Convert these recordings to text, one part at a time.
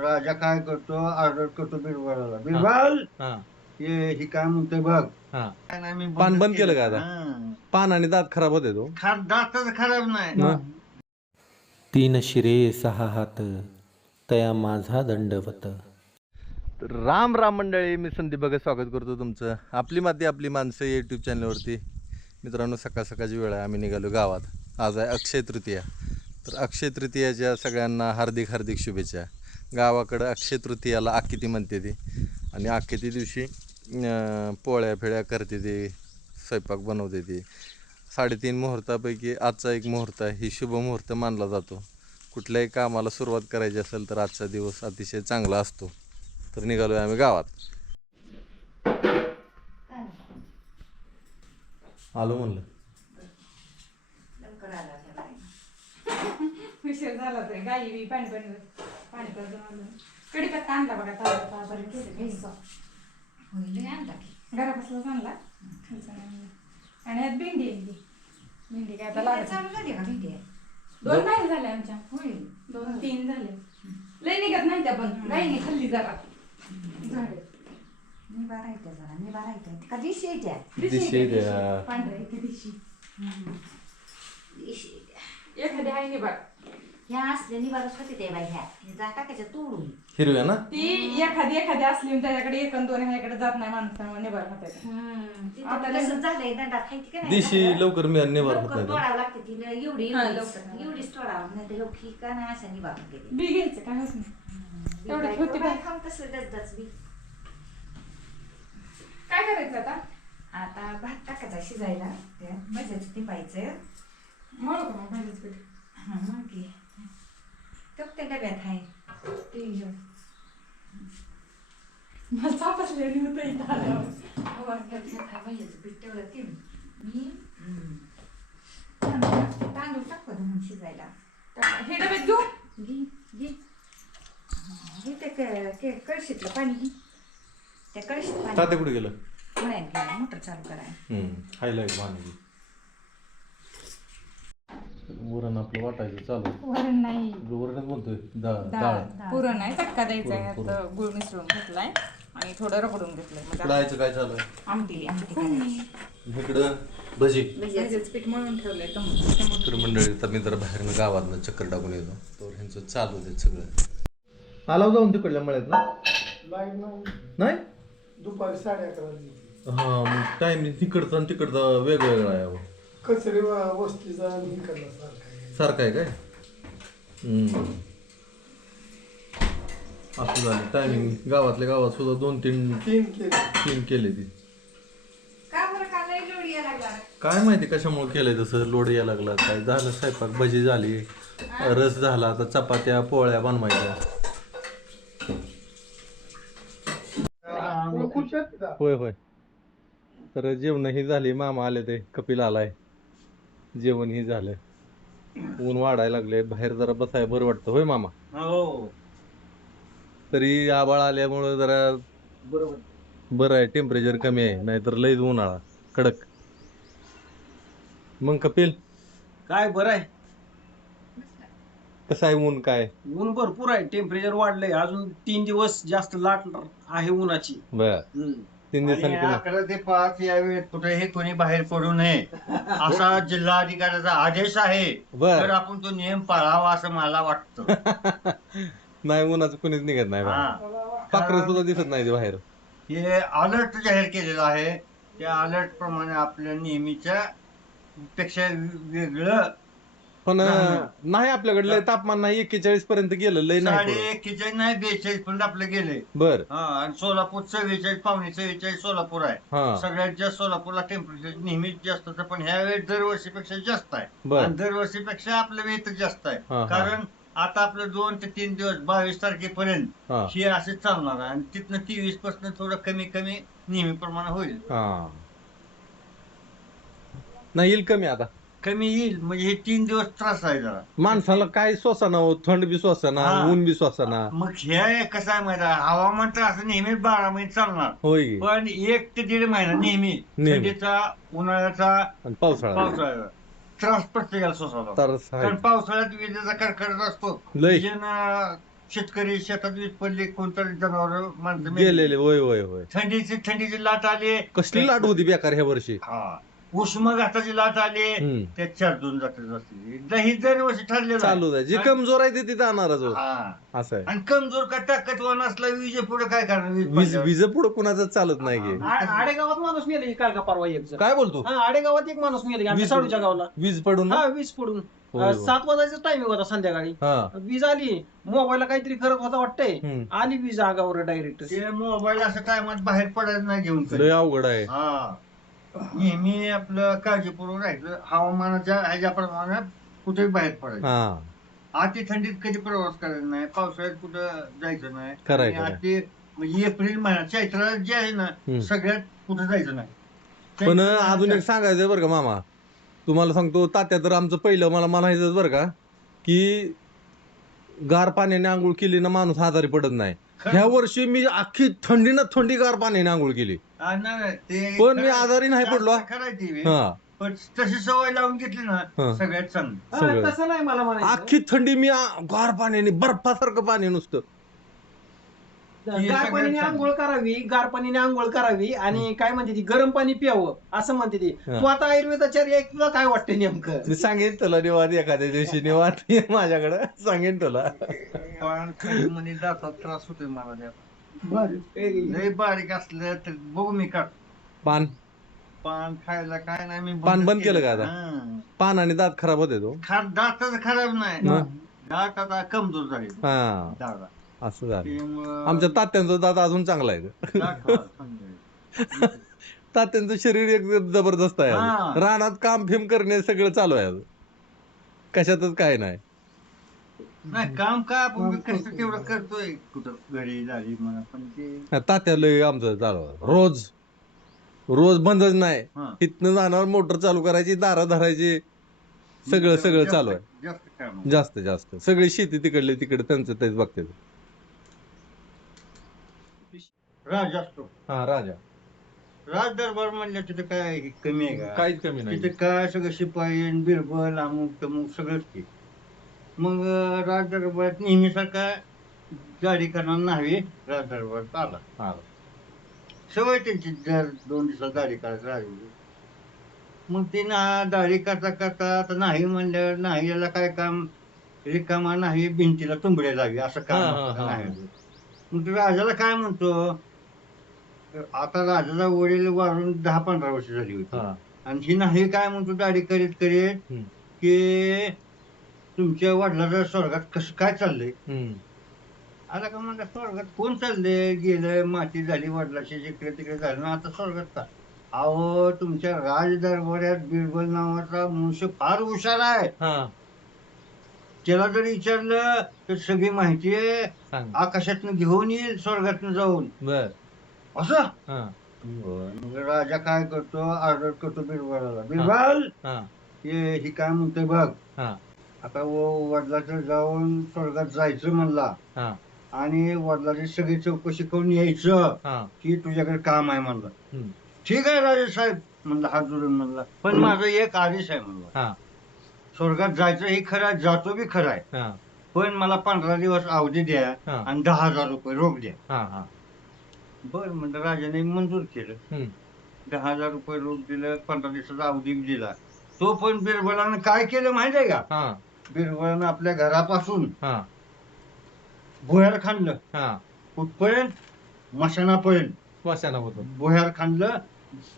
राजा काय करतो, ऑर्डर करतो बिरबलाला, बिरबल हे काय म्हणतोय बघ. काय नाही, मी पान बंद केलं का आता? हां. पान आणि दात खराब होते तो. दातच खराब नाही. तीन शिरे सहा हात तया माझा दंडवत. राम राम मंडळी, मी संदीप बघा स्वागत करतो तुमचं आपली माती आपली माणसं यूट्यूब चॅनलवरती. मित्रांनो, सकाळ सकाळची वेळ आहे, आम्ही निघालो गावात. आज आहे अक्षय तृतीया. तर अक्षय तृतीयाच्या सगळ्यांना हार्दिक हार्दिक शुभेच्छा. गावाकडं अक्षय तृतीयाला आकिती म्हणते ती, आणि आकिती दिवशी पोळ्या फेळ्या करते ती, स्वयंपाक बनवते ती. 3.5 मुहूर्तापैकी आजचा एक मुहूर्त आहे, ही शुभ मुहूर्त मानला जातो. कुठल्याही कामाला सुरुवात करायची असेल तर आजचा दिवस अतिशय चांगला असतो. तर निघालो आहे आम्ही गावात. आलो म्हणलं. उशीर झाला तरी गाई बी पाणी करून कडीपत्ता आणला बघा, घरापासूनच आणला. आणि यात भेंडी आहे. भेंडी काय आता लागत 2 महिने झाले आमच्या. होईल 2-3 झाले. लय निघत नाही त्या, पण गाईने खाल्ली जरा झाडे. पांढऱ्या इथे दिशी एखादी आहे निभार. ह्या असल्या निवारच होते ते बाई, ह्या टाकायच्या तोडून हिरव्या ना ती एखादी असली त्याच्याकडे 1-2 ह्याकडे जात नाही माणसामुळे निभार होते. आता कसं झालंय दंडात खायची का नाही, दिशी लवकर निवार होत लवकर नाही. तोडावं लागते ती एवढी लवकर. एवढीच तोडावं नाही तर लोक का नाही अशा निवार होते बी घ्यायचं काय होत नाही. एवढं होती बाई. खाऊन कसं दच बी. काय करायचं आता? आता भात टाकायचा शिजायला, त्या भाज्याचं टिपायचं. मळू का मग भाजीचं पीठ? मग की टप त्या डब्यात आहे ते घेऊन. मला चापसलेली होतं इथं आल्यावर. भाज्याचं पीठ तेवढं ते मी तांदूळ टाकतो म्हणून शिजायला. हे डब्यात घेऊ. घे हे ते कळशीतलं पाणी घे. त्या कळशीत पाणी तात्या कुठे गेलं? मळ्यात गेलं मोटर चालू करायला. खायला पाणी. वरण आपलं वाटायचं चालू. वरण नाही, वरणच बोलतोय. डाळ पुरण नाही, चटका द्यायचा आहे. पुरण. यात गुळ मिसळून घेतलाय आणि थोडं रगडून घेतलंय. खायचं काय चालू आहे? आमटी करायची. इकडं भजी. भाजीचं पीठ मळून ठेवलंय. तर मंडळी, तर मी जरा बाहेरनं गावातनं चक्कर टाकून येतो. तर ह्यांचं चालू दे सगळं. आला जाऊन तिकडल्या मळ्यात ना? नाही, दुपारी 11:30 हा, मग टाइम तिकडचा आणि तिकडचा वेगवेगळा आहे. कचरे वस्तीचा निकडला सारखं आहे काय? असं झालं टायमिंग. गावातल्या गावात सुद्धा 2-3 केले ती. का बरं का लय लोड यायला लागला? काय माहिती कशामुळे केलंय तसं, लोड यायला लागला. काय झालं, स्वयंपाक भजी झाली, रस झाला, आता चपात्या पोळ्या बनवायच्या. होय होय. तर जेवणही झाली, मामा आले, ते कपिल आलाय, जेवणही झालं. ऊन वाढायला लागले, बाहेर जरा बसाय बरं वाटतं. होय मामा? हो, तरी आबाळ आल्यामुळं जरा बरं आहे, टेम्परेचर कमी आहे, नाहीतर लईच उन्हाळा कडक. मग कपिल काय बरं आहे? कसं आहे ऊन? काय ऊन भरपूर आहे, टेम्परेचर वाढलंय. अजून 3 दिवस जास्त लाट आहे उन्हाची. बर, 3 दिवसांनी 11 ते 5 या वेळेत कुठेही कोणी बाहेर पडू नये असा जिल्हाधिकाऱ्याचा आदेश आहे. बर. तर आपण तो नियम पाळावा असं मला वाटतं. नाही, उन्हाचं कोणीच निघत नाही बाहेर. पाखरं सुद्धा दिसत नाही ते बाहेर. हे अलर्ट जाहीर केलेलं आहे. त्या अलर्ट प्रमाणे आपल्या नेहमीच्या पेक्षा वेगळं पण नाही, आपल्याकडे लय तापमान नाही. 41 पर्यंत गेलं, लय नाही. 41 नाही, 42 पर्यंत आपले गेले. बर. आणि सोलापूर 44, पावणे 44 सोलापूर आहे. हा, सगळ्यात जास्त सोलापूरला टेम्परेचर नेहमीच जास्त असतं, पण ह्या वेळेस दरवर्षीपेक्षा जास्त आहे. बर. आणि दरवर्षीपेक्षा आपल्या इथं जास्त हा, आहे. हा. कारण आता आपलं 2 ते 3 दिवस 22 तारखेपर्यंत हा, हे असे चालणार आहे. आणि तिथनं 23 पासून थोडं कमी कमी नेहमीप्रमाणे होईल. हा. नाही, येईल कमी आता. कमी येईल म्हणजे हे 3 दिवस त्रास आहे जरा. माणसाला काय सोसाना, थंड बी सोसाना, हा. ऊन बी सोसाना. मग हे कसं आहे माहिती आहे, हवामान तर असं नेहमीच 12 महिने चालणार. होय, पण 1 ते 1.5 महिना नेहमी नेहमी. थंडीचा, उन्हाळ्याचा, आणि पावसाळा. पावसाळ्याचा त्रास प्रत्येकाला सोसावा तर कारण पावसाळ्यात विजेचा कडकड असतो लय. विजेनं शेतकरी शेतात वीज पडली कोणतरी जनावर माणसं गेलेले होय होय होय. थंडीची लाट आली कसली लाट होती बेकार ह्या वर्षी. हा उष्माघाताची लाट आली हम्म. त्यात 4 जाती असते ही दरवर्षी ठरलेलं चालू आहे जी कमजोर आहे ती तिथे आणणारच हो. हा असं आहे. आणि कमजोर का ताकदवान असला विजे पुढे काय करणार वीज वीज पडल्यावर? वीज पुढे कुणाचं चालत नाही की. आडेगावात माणूस मेले काल का परवा एक जण. काय बोलतो हा आडेगावात एक माणूस मेले आमच्या वीज- साडूच्या गावाला. वीज पडून ना? हा वीज पडून होय, होय. 7 वाजायचा टायमिंग होता संध्याकाळी. हा वीज आली मोबाईलला काहीतरी करत होता वाटतंय. हम्म. आली वीज आगावर डायरेक्ट. ते मोबाईल असं टायमात बाहेर पडायचं नाही घेऊन कधी. लय अवघड आहे. हा नेहमी आपलं काळजीपूर्वक राहायचं हवामानाच्या ह्याच्याप्रमाणे कुठेही बाहेर पडायचं हा अति थंडीत कधी प्रवास करायचा नाही पावसाळ्यात कुठं जायचं नाही खरंय, आणि खरंय. अति म्हणजे एप्रिल महिना चैत्र जे आहे ना हम्म. सगळ्यात कुठं जायचं नाही पण चैत्र अजून एक महिन्यात सांगायचं बरं का मामा तुम्हाला सांगतो तात्या तर आमचं पहिलं मला म्हणायचं बरं का की गार पाण्याने आंघोळ केली ना माणूस आजारी पडत नाही. खरं. ह्या वर्षी मी अख्खी थंडीनं थंडी गार पाण्याने आंघोळ केली नाही, ते पण मी खरं- आजारी नाही पडलो. जास्त करायची बी. हा पण तशी सवय लावून घेतली हा. ना सगळ्यात चांगली हा, सगळं. तसं नाही मला म्हणायचं. अख्खी थंडी मी गार पाण्याने बर्फासारखं पाणी नुसतं. गार पाणीने आंघोळ करावी गार पाणीने आंघोळ करावी आणि काय म्हणते ती गरम पाणी प्यावं असं म्हणते ती. हा. तू आता आयुर्वेदाचार्य आहे, तुला काय वाटतं नेमकं? मी सांगेन तुला निवांत एखाद्या दिवशी निवांत ये माझ्याकडे सांगेन तुला. पण थंडीमध्ये दातात त्रास होतोय मला त्या. ए, लय बारीक असलं तर बघू मी का पान पान खायला काय नाही मी पान बंद केलं का आता? हा. पान आणि दात खराब होते तो. दातच खराब नाही हा. दात आता कमजोर झाले हा दादा असं झालं. त्यामुळं आमच्या तात्यांचा दात अजून चांगला आहे. दात खराब समजायचं. तात्यांचं शरीर एकदम जबरदस्त आहे. हा. रानात काम फिम करणे सगळं चालू आहे आज. कशातच काय नाही. नाही काम काय आपण कसं तेवढं करतोय कुठं घरी झाली म्हणा पण ते तात्या लय आमचं चालू आहे. रोज रोज बंदच नाही. हा. इथनं जाणार मोटर चालू करायची दारं धरायची सगळं जास्त- चालू आहे. जास्त काम जास्त सगळी शेती तिकडली तिकडे त्यांचं तेच बघते. राज असतो हा राजा राज दरबार म्हणलं तिथं काय कमी आहे का काहीच कमी नाही. तिथे काय सगळं शिपाई आणि बिरबल अमुक तमुक सगळंच की मग राज दरबारात नेहमीसारखा गाडी करणार नाही राज दरबारात आला हा. सवय त्यांची दर 2 दिवसात दाढी करायचं राहिली मग ते ना दाढी करता करता आता नाही म्हणल्यावर नाही याला काय काम रिकामा नाही भिंतीला तुंबड्या लावी असं काम हा, हा, असतं, हा. नाही मग ते राजाला काय म्हणतो आता राजाचा वडील वारून 10-15 वर्ष झाली होती हा. आणि ही नाही काय म्हणतो दाढी करीत करीत हम्म. की तुमच्या वडिलाचं स्वर्गात कसं काय चाललंय हम्म. आला का म्हणलं स्वर्गात कोण चाललंय गेलं माती झाली वडिलाची जिकडे तिकडे झालं ना आता स्वर्गात का अहो तुमच्या राज दरबारात बिरबल नावाचा मनुष्य फार हुशार आहे हा. त्याला जर विचारलं तर सगळी माहिती सांग. आकाशातनं घेऊन येईल स्वर्गातनं जाऊन बर असं हा. मग राजा काय करतो ऑर्डर करतो बिरबलाला बिरबल हा. ही काय म्हणतोय बघ हा. आता वडिलाचं जाऊन स्वर्गात जायचं म्हणला हा. आणि वडिलाची सगळी चौकशी करून यायचं हा. की तुझ्याकडे काम आहे म्हणलं हम्म. ठीक आहे राजे साहेब म्हणलं हात जोडून म्हणला पण माझं एक आदेश आहे म्हणलं हा. स्वर्गात जायचं हे खरं आहे जातो बी खरं आहे हा. पण मला 15 दिवस अवधी द्या हा. आणि 10,000 रुपये रोख द्या हा. हा. बरं म्हणलं राजाने मंजूर केलं हम्म. 10,000 रुपये रोख दिलं 15 दिवसाचा अवधी दिला तो पण बिरबलानं काय केलं माहिती आहे का हा. बिरबलानं आपल्या घरापासून हा. भुयार खाणलं हा. कुठपर्यंत मशानापर्यंत श्मशाना होतो. भुयार खाणलं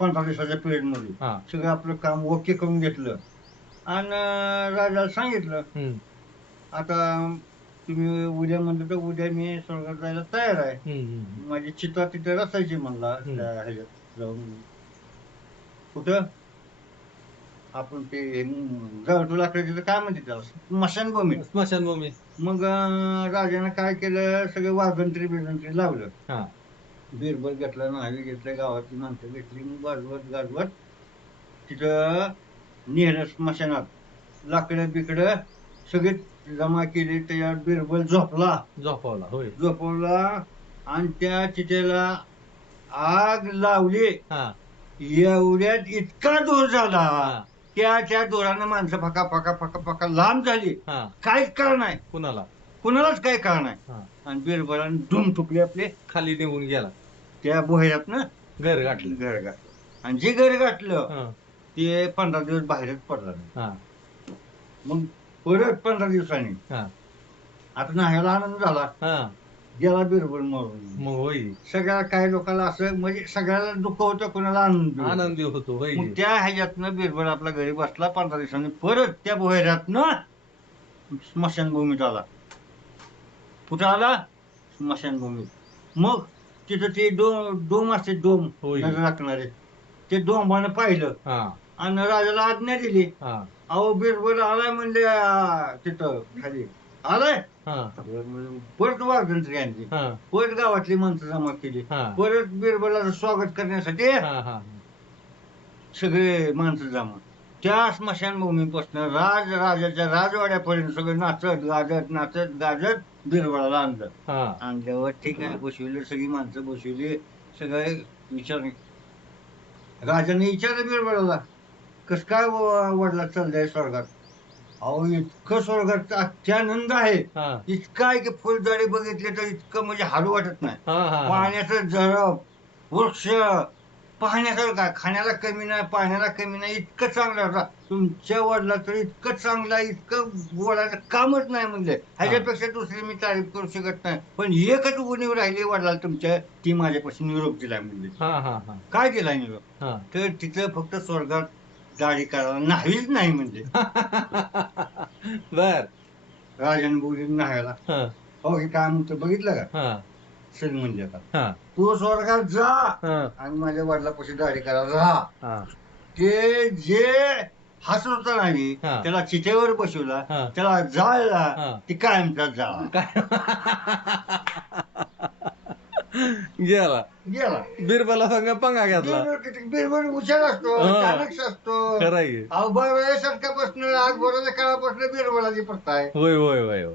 15 दिवसाच्या पिरियड मध्ये हा. सगळं आपलं काम ओके करून घेतलं आणि राजाला सांगितलं हम्म. आता तुम्ही उद्या म्हणलं तर उद्या मी स्वर्गात जायला तयार आहे हम्म. माझी चिता तिथे रसायची म्हणला हम्म. त्या ह्याच्यात जाऊन कुठं आपण ते जळटू लाकडाचं काय म्हणते त्याला स्मशानभूमी स्मशानभूमी. मग राजानं काय केलं सगळे वाजंत्री बिजंत्री लावलं हा. बिरबल घेतला न्हावी घेतलं गावातली माणसं घेतली मग गाजवत तिथं नेहरं स्मशानात लाकडं बिकडं सगळे जमा केली त्याच्यावर बिरबल झोपला झोपवला होय. झोपवला आणि त्या चितेला आग लावली हा. एवढ्यात इतका दूर झाला हा. त्या दोरानं माणसं फका फका फका फका लांब झाली. हा काहीच कळ नाही, कुणाला कुणालाच काही कळ नाही. हा आणि बिरबलानं धूम ठुकले आपले खाली निघून गेला त्या बोहेऱ्यात ना घर गाठलं. घर गाठलं. आणि जे घर गाठलं हा ते 15 दिवस बाहेरच पडला नाही. हा मग परत 15 दिवसांनी हा आता न्हायला आनंद झाला, हा गेला बिरबल मरून. मग होय सगळ्या काही लोकांना असं म्हणजे सगळ्याला दुःख होतं, कोणाला आनंद होतो. आनंदी होतो होय मग त्या ह्याच्यातनं बिरबल आपला घरी बसला. 15 दिवसांनी परत त्या बोहेऱ्यातनं स्मशानभूमीत आला. कुठं आला? स्मशानभूमीत. मग तिथं ते डोम असते, डोम होय. नजर राखणारे, ते डोंबानं पाहिलं हा आणि राजाला आज्ञा दिली. हा अहो बिरबल आलाय म्हणले तिथं खाली आलाय. हा परत वाघनंत्री आणली, हा परत गावातली माणसं जमा केली, हा परत बिरबलाचं स्वागत करण्यासाठी हा हा सगळे माणसं जमा. त्या स्मशानभूमीपासून राजाच्या राजवाड्यापर्यंत सगळे नाचत गाजत बिरबलाला आणलं. हा आणल्यावर ठीक आहे, बसविले सगळी माणसं बसविली. सगळे विचार राजाने विचारलं बिरबलाला, कस काय वडला चाललंय स्वर्गात? अहो इतकं स्वर्गात अत्यानंद आहे, हा इतकं आहे की फुलझाडे बघितले तर इतकं म्हणजे हालू वाटत नाही. हा हा पाण्याचं झरप, वृक्ष पाहण्यासारखं काय, खाण्याला कमी नाही, पाण्याला कमी नाही, इतकं चांगलं होता. तुमच्या वडिला तर इतकं चांगलं आहे, इतकं बोलायचं कामच नाही म्हणले. ह्याच्यापेक्षा दुसरी मी तारीफ करू शकत नाही. पण एकच उणीव राहिली वडिलाला तुमच्या, ती माझ्यापासून निरोप दिलाय म्हणले. हा हा हा काय दिलाय निरोप? हा तर तिथं फक्त स्वर्गात दाढी करायला नाहीच नाही म्हणजे. बर राजाने बोलले न्हायला. हा हो हे काय म्हणतो बघितलं का? हा चल म्हणजे आता हा तू स्वर्गात जा हा आणि माझ्या वडिलापाशी दाढी करायला राहा. हा ते जे हसत होता नाही, हा. त्याला चितेवर बसवला, हा. त्याला जाळला, हा. ती कायमचा जाळा काय गेला गेला. बिरबला संग पंगा घेतला. बिरबल हुशार असतो, हा. चाणक्य असतो. खरं आहे. अहो बरोबर काळापासून बिरबलाची प्रथा आहे. होय होय होय होय